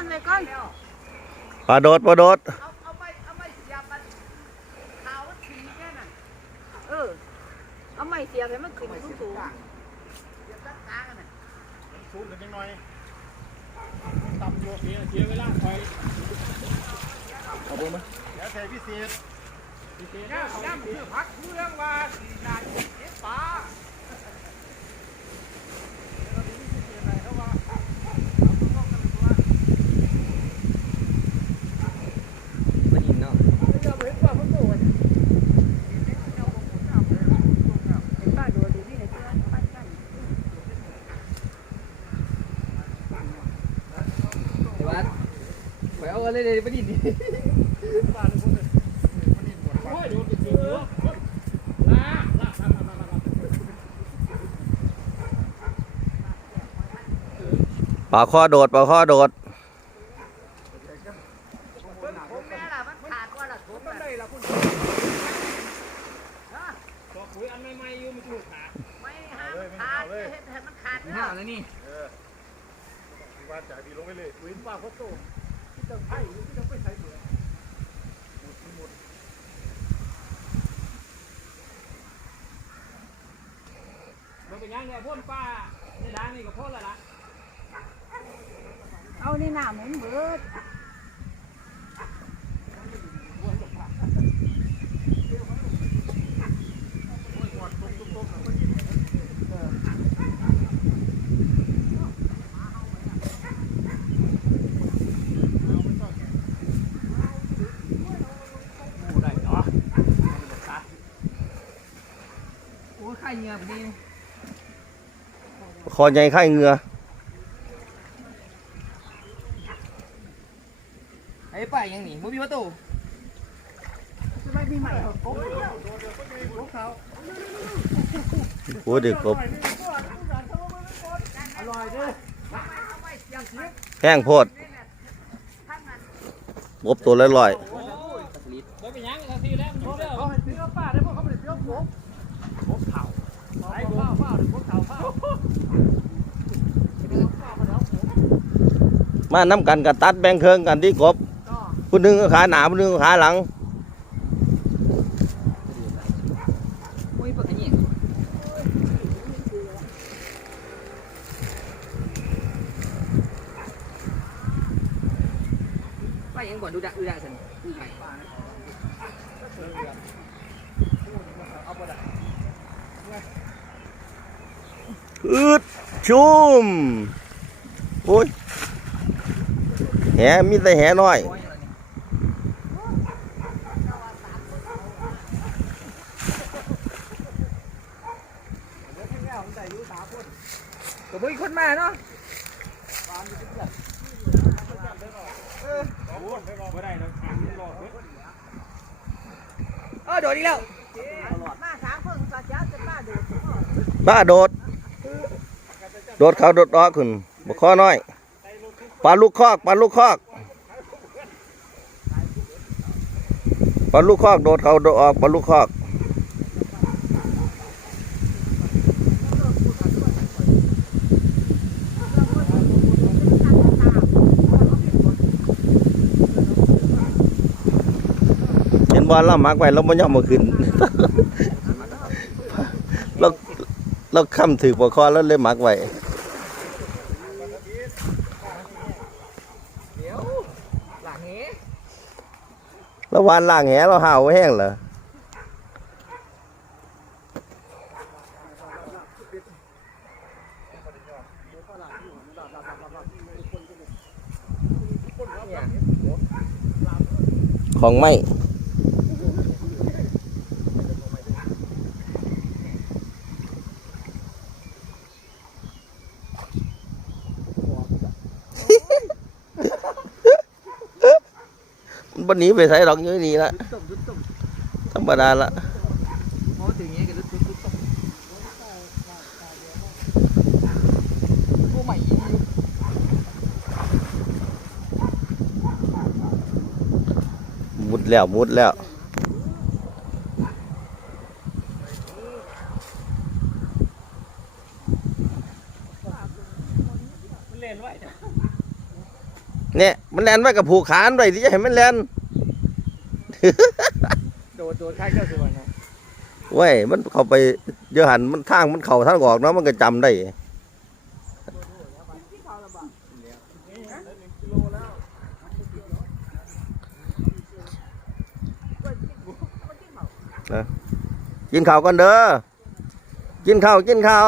ังเลยก่อนปลาโดดปลาโดดเอาเอาไปเอาไปเสียบมันขาวสีแค่นั้นเออเอาไม้เสียบให้มันขึ้นสูงสูงเสียบด้านกลางอะน่ะสูงกันยังหน่อยต่ำอยู่เสียเวลาคอยเอาไปมั้ยเดี๋ยวใส่พิเศษพิเศษย่ำย่ำคือพักเรื่องว่าสีนานเก็บปลา มันยินเนาะ เดี๋ยวเห็นว่าเขาโตเนี่ย ๆป้าดูดีนี่เลยเพื่อนป้ากัน ไอ้วัดไปเอาอะไรเลยประดิษฐ์ดิ โอ้ยเดี๋ยวจะเสือลาลาลาลาลาลา ปลาข้อโดดปลาข้อโดด ผมแม่ล่ะมันขาดว่าล่ะผม ต้อง น่ะ ได้ละคุณ ฮะ บอกคุยอันใหม่ๆอยู่มันถูกขา ไม่ห้าม ขาดเห็นเห็นมันขาดมีแล้ห้าวแล้วนี่เออพี่ว่าจ่ายพี่ลงไปเลยวินว่าเขาโต มันเป็นยังไงพ่นป้าในดังนี่ก็พ่นละละเอานี่น้ำมันเบิดเนาะ โอ้ไข่เงือกดีคอใหญ่ไข่เหงือไอ้ป้ายังหนีบ่มีประตูไม่มีใหม่โอ้เด็กกบแห้งโพดกบตัวละร้อย บ่เป็นยังทันทีแล้วมันอยู่แล้ว เขาให้เสือป้าได้พวกเขาไม่ได้เสือผมผมเผาไอ้ผมเผาหรือผมเผาเผา มาน้ำกันกับตัดแบ่งเครื่องกันที่กบผู้หนึงก็ขาหนาผู้หนึงก็ขาหลังโอ้ยปากกระเนียงป้ายังบ่ดูดะดูดะสันไข่อืดชุ่มโอ้ยแห มีแต่แหน้อยโอ้ยอะไรนี่ก็บ่มีคนมาเนาะไม่ได้แล้วขาดรอดเออโดดอีกแล้ว มาสามคนป้าเจ้าจะป้าดูป้าโดด โดดเขาโดดออกขึ้นบ่ข้อน้อย ปลาลูกคอกปลาลูกคอกปลาลูกคอกโดดเขาโดดออกปลาลูกคอกเห็นบอลเรามักไว้เราไม่ยอมมาขึ้นเราเราค้ำถือปกคอแล้วเลยมักไว้ เดี๋ยวหลังนี้ แล้ววานล่างแหเราห่าวแห้งเหรอของไม่ บนหนี้ไปใส่ดอกอยืนนี่ละดุดตุ่มดุดตุ่มธรรมดาละเพราะว่าถึงอย่างนี้ก็ดุดดุดดุดตุ่มโอ้ใหม่อีกอยู่มุดแล้วมุดแล้วมันเล่นไว้เนี่ยมันแลนไว้กับผูกขานไว้ที่จะเห็นมันแลน โดดโดดใครก็สวยนะเว้ยมันเข้าไปเยอะหันมันทางมันเข่าทางออกเนาะมันก็จำได้ที่เขาระบาดเปิดกินเอามากินเขากินข้าวก่อนเด้อกินข้าวกินข้าว